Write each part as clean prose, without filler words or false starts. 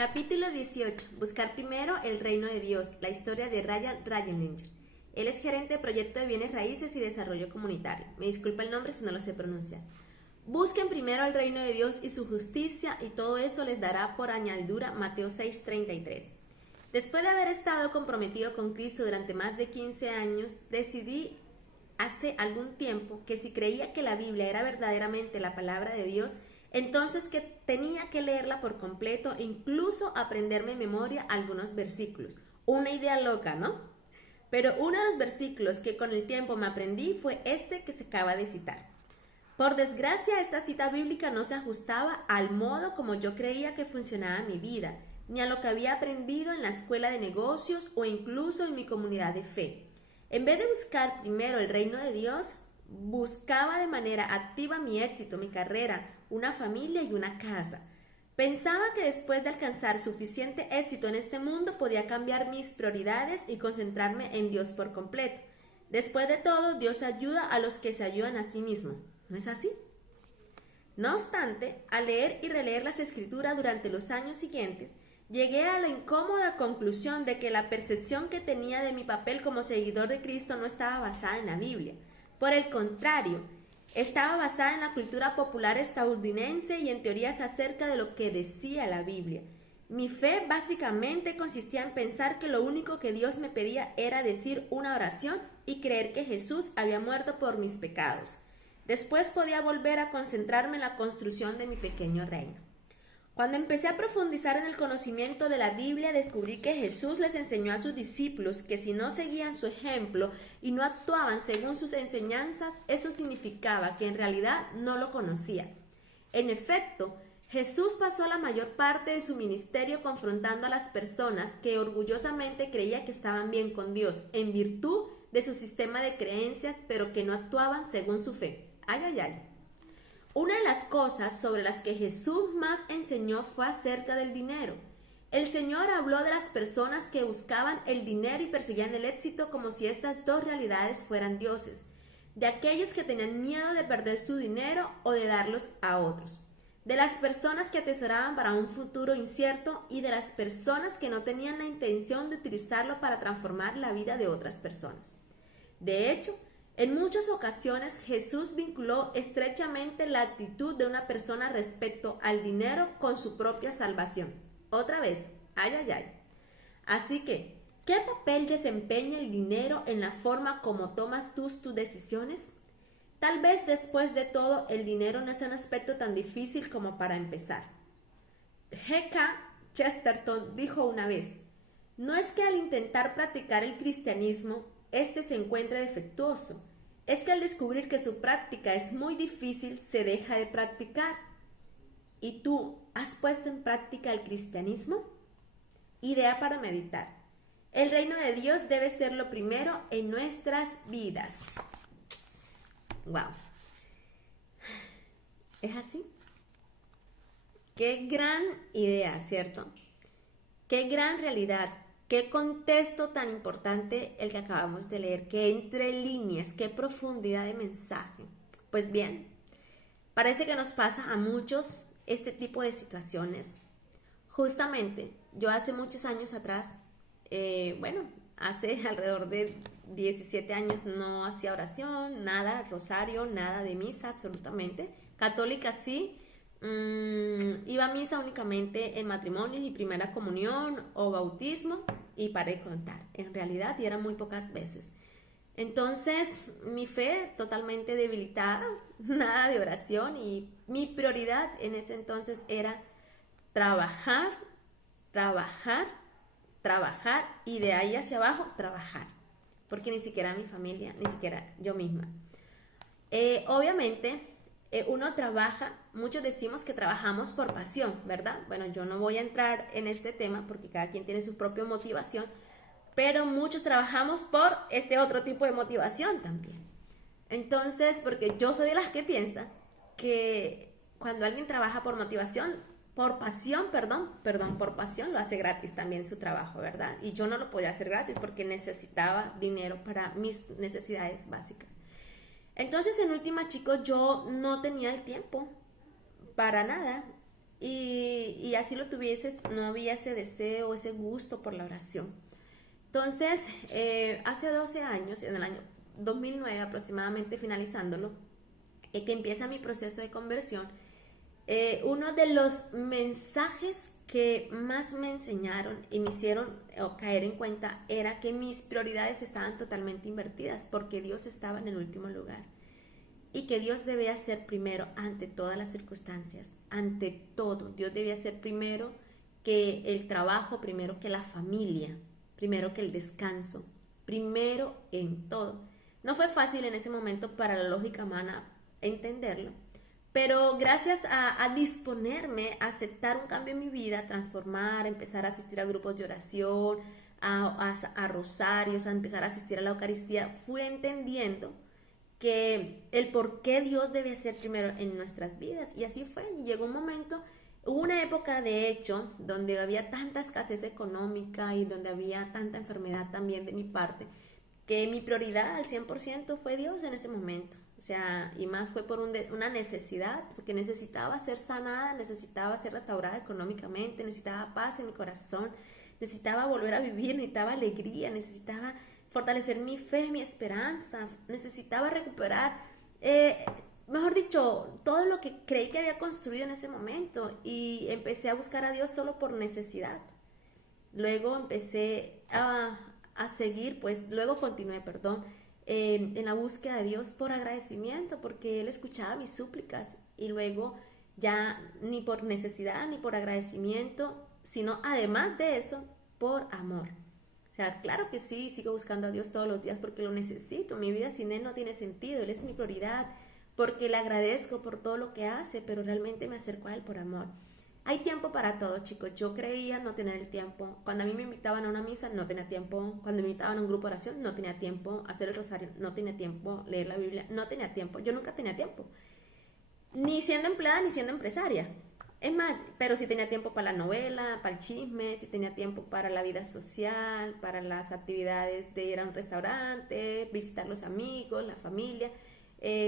Capítulo 18. Buscar primero el reino de Dios. La historia de Ryan Rajendringer. Él es gerente de proyecto de bienes raíces y desarrollo comunitario. Me disculpa el nombre si no lo sé pronunciar. Busquen primero el reino de Dios y su justicia, y todo eso les dará por añadidura. Mateo 6:33. Después de haber estado comprometido con Cristo durante más de 15 años, decidí hace algún tiempo que si creía que la Biblia era verdaderamente la palabra de Dios, entonces que tenía que leerla por completo e incluso aprenderme en memoria algunos versículos. Una idea loca, ¿no? Pero uno de los versículos que con el tiempo me aprendí fue este que se acaba de citar. Por desgracia, esta cita bíblica no se ajustaba al modo como yo creía que funcionaba mi vida, ni a lo que había aprendido en la escuela de negocios o incluso en mi comunidad de fe. En vez de buscar primero el reino de Dios, buscaba de manera activa mi éxito, mi carrera, una familia y una casa. Pensaba que después de alcanzar suficiente éxito en este mundo podía cambiar mis prioridades y concentrarme en Dios por completo. Después de todo, Dios ayuda a los que se ayudan a sí mismos. ¿No es así? No obstante, al leer y releer las Escrituras durante los años siguientes, llegué a la incómoda conclusión de que la percepción que tenía de mi papel como seguidor de Cristo no estaba basada en la Biblia. Por el contrario, estaba basada en la cultura popular estadounidense y en teorías acerca de lo que decía la Biblia. Mi fe básicamente consistía en pensar que lo único que Dios me pedía era decir una oración y creer que Jesús había muerto por mis pecados. Después podía volver a concentrarme en la construcción de mi pequeño reino. Cuando empecé a profundizar en el conocimiento de la Biblia, descubrí que Jesús les enseñó a sus discípulos que si no seguían su ejemplo y no actuaban según sus enseñanzas, esto significaba que en realidad no lo conocían. En efecto, Jesús pasó la mayor parte de su ministerio confrontando a las personas que orgullosamente creían que estaban bien con Dios, en virtud de su sistema de creencias, pero que no actuaban según su fe. ¡Ay, ay, ay! Una de las cosas sobre las que Jesús más enseñó fue acerca del dinero. El Señor habló de las personas que buscaban el dinero y perseguían el éxito como si estas dos realidades fueran dioses, de aquellos que tenían miedo de perder su dinero o de darlos a otros, de las personas que atesoraban para un futuro incierto y de las personas que no tenían la intención de utilizarlo para transformar la vida de otras personas. De hecho, en muchas ocasiones Jesús vinculó estrechamente la actitud de una persona respecto al dinero con su propia salvación. Otra vez, ay, ay, ay. Así que, ¿qué papel desempeña el dinero en la forma como tomas tus decisiones? Tal vez después de todo el dinero no es un aspecto tan difícil como para empezar. G.K. Chesterton dijo una vez, no es que al intentar practicar el cristianismo, este se encuentre defectuoso, es que al descubrir que su práctica es muy difícil, se deja de practicar. ¿Y tú has puesto en práctica el cristianismo? Idea para meditar. El reino de Dios debe ser lo primero en nuestras vidas. ¡Wow! ¿Es así? Qué gran idea, ¿cierto? Qué gran realidad. Qué contexto tan importante el que acabamos de leer, qué entre líneas, qué profundidad de mensaje. Pues bien, parece que nos pasa a muchos este tipo de situaciones. Justamente, yo hace muchos años atrás, hace alrededor de 17 años no hacía oración, nada, rosario, nada de misa, absolutamente. Católica sí. Iba a misa únicamente en matrimonios y primera comunión o bautismo y paré de contar. En realidad, y eran muy pocas veces. Entonces, mi fe totalmente debilitada, nada de oración, y mi prioridad en ese entonces era trabajar, trabajar, trabajar, y de ahí hacia abajo trabajar, porque ni siquiera mi familia, ni siquiera yo misma. Obviamente, uno trabaja, muchos decimos que trabajamos por pasión, ¿verdad? Bueno, yo no voy a entrar en este tema porque cada quien tiene su propia motivación, pero muchos trabajamos por este otro tipo de motivación también. Entonces, porque yo soy de las que piensa que cuando alguien trabaja por motivación, por pasión, por pasión, lo hace gratis también su trabajo, ¿verdad? Y yo no lo podía hacer gratis porque necesitaba dinero para mis necesidades básicas. Entonces, en última, chicos, yo no tenía el tiempo para nada. y así lo tuvieses, no había ese deseo, ese gusto por la oración. Entonces, hace 12 años, en el año 2009 aproximadamente, finalizándolo, que empieza mi proceso de conversión, uno de los mensajes que más me enseñaron y me hicieron caer en cuenta era que mis prioridades estaban totalmente invertidas porque Dios estaba en el último lugar y que Dios debía ser primero ante todas las circunstancias, ante todo. Dios debía ser primero que el trabajo, primero que la familia, primero que el descanso, primero en todo. No fue fácil en ese momento para la lógica humana entenderlo, pero gracias a disponerme a aceptar un cambio en mi vida, a transformar, a empezar a asistir a grupos de oración, a rosarios, a empezar a asistir a la Eucaristía, fui entendiendo que el por qué Dios debe ser primero en nuestras vidas. Y así fue, y llegó un momento, hubo una época de hecho donde había tanta escasez económica y donde había tanta enfermedad también de mi parte, que mi prioridad al 100% fue Dios en ese momento. O sea, y más fue por una necesidad, porque necesitaba ser sanada, necesitaba ser restaurada económicamente, necesitaba paz en mi corazón, necesitaba volver a vivir, necesitaba alegría, necesitaba fortalecer mi fe, mi esperanza, necesitaba recuperar, mejor dicho, todo lo que creí que había construido en ese momento, y empecé a buscar a Dios solo por necesidad. Luego empecé a seguir, pues luego continué, perdón, en la búsqueda de Dios por agradecimiento, porque Él escuchaba mis súplicas, y luego ya ni por necesidad ni por agradecimiento, sino además de eso, por amor. O sea, claro que sí, sigo buscando a Dios todos los días porque lo necesito. Mi vida sin Él no tiene sentido. Él es mi prioridad, porque le agradezco por todo lo que hace, pero realmente me acerco a Él por amor. Hay tiempo para todo, chicos. Yo creía no tener el tiempo. Cuando a mí me invitaban a una misa, no tenía tiempo. Cuando me invitaban a un grupo de oración, no tenía tiempo. Hacer el rosario, no tenía tiempo. Leer la Biblia, no tenía tiempo. Yo nunca tenía tiempo. Ni siendo empleada, ni siendo empresaria. Es más, pero sí tenía tiempo para la novela, para el chisme, sí tenía tiempo para la vida social, para las actividades de ir a un restaurante, visitar los amigos, la familia,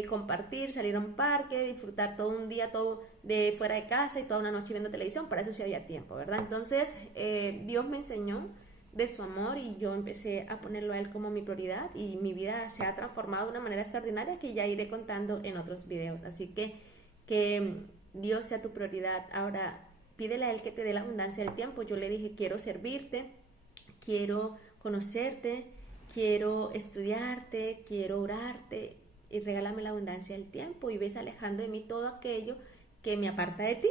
compartir, salir a un parque, disfrutar todo un día, todo de fuera de casa y toda una noche viendo televisión. Para eso sí había tiempo, ¿verdad? Entonces, Dios me enseñó de su amor y yo empecé a ponerlo a Él como mi prioridad, y mi vida se ha transformado de una manera extraordinaria que ya iré contando en otros videos. Así que Dios sea tu prioridad. Ahora, pídele a Él que te dé la abundancia del tiempo. Yo le dije, quiero servirte, quiero conocerte, quiero estudiarte, quiero orarte, y regálame la abundancia del tiempo, y ves alejando de mí todo aquello que me aparta de ti.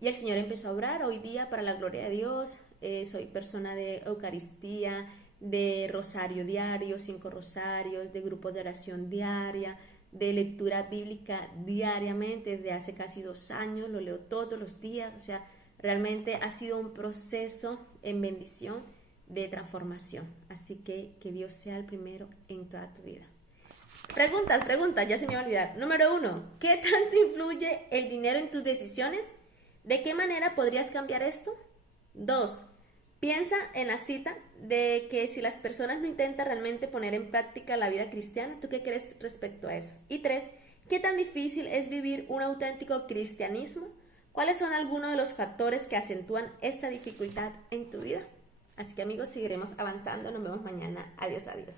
Y el Señor empezó a obrar. Hoy día, para la gloria de Dios, soy persona de Eucaristía, de rosario diario, 5 rosarios, de grupos de oración diaria, de lectura bíblica diariamente. Desde hace casi 2 años lo leo todos los días. O sea, realmente ha sido un proceso en bendición de transformación. Así que Dios sea el primero en toda tu vida. Preguntas, ya se me va a olvidar. Número 1, ¿qué tanto influye el dinero en tus decisiones? ¿De qué manera podrías cambiar esto? 2, piensa en la cita de que si las personas no intentan realmente poner en práctica la vida cristiana, ¿tú qué crees respecto a eso? Y 3, ¿qué tan difícil es vivir un auténtico cristianismo? ¿Cuáles son algunos de los factores que acentúan esta dificultad en tu vida? Así que amigos, seguiremos avanzando. Nos vemos mañana. Adiós, adiós.